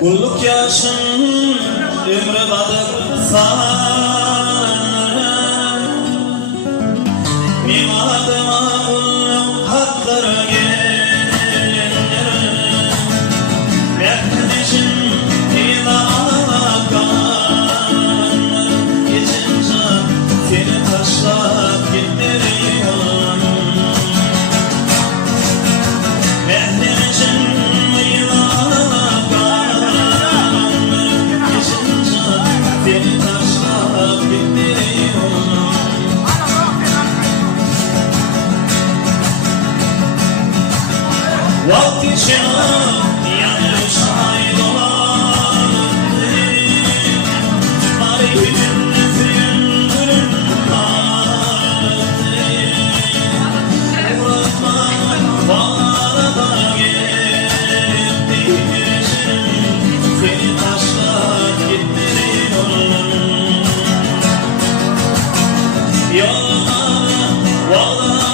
Kulluk yaşın ömrü badık sanırım. Mimadıma kulluk hakkları gelir. Mehmet'in ila ağlakanlarım. Geçince seni taşlap giderim. Mehmet'in ila vakti çınıp yanlış ayrılandı. Marifetin nefrin vardı. Uğratma bağlarda gelip değirsin. Seni taşlar gitmeliyorum. Yollara,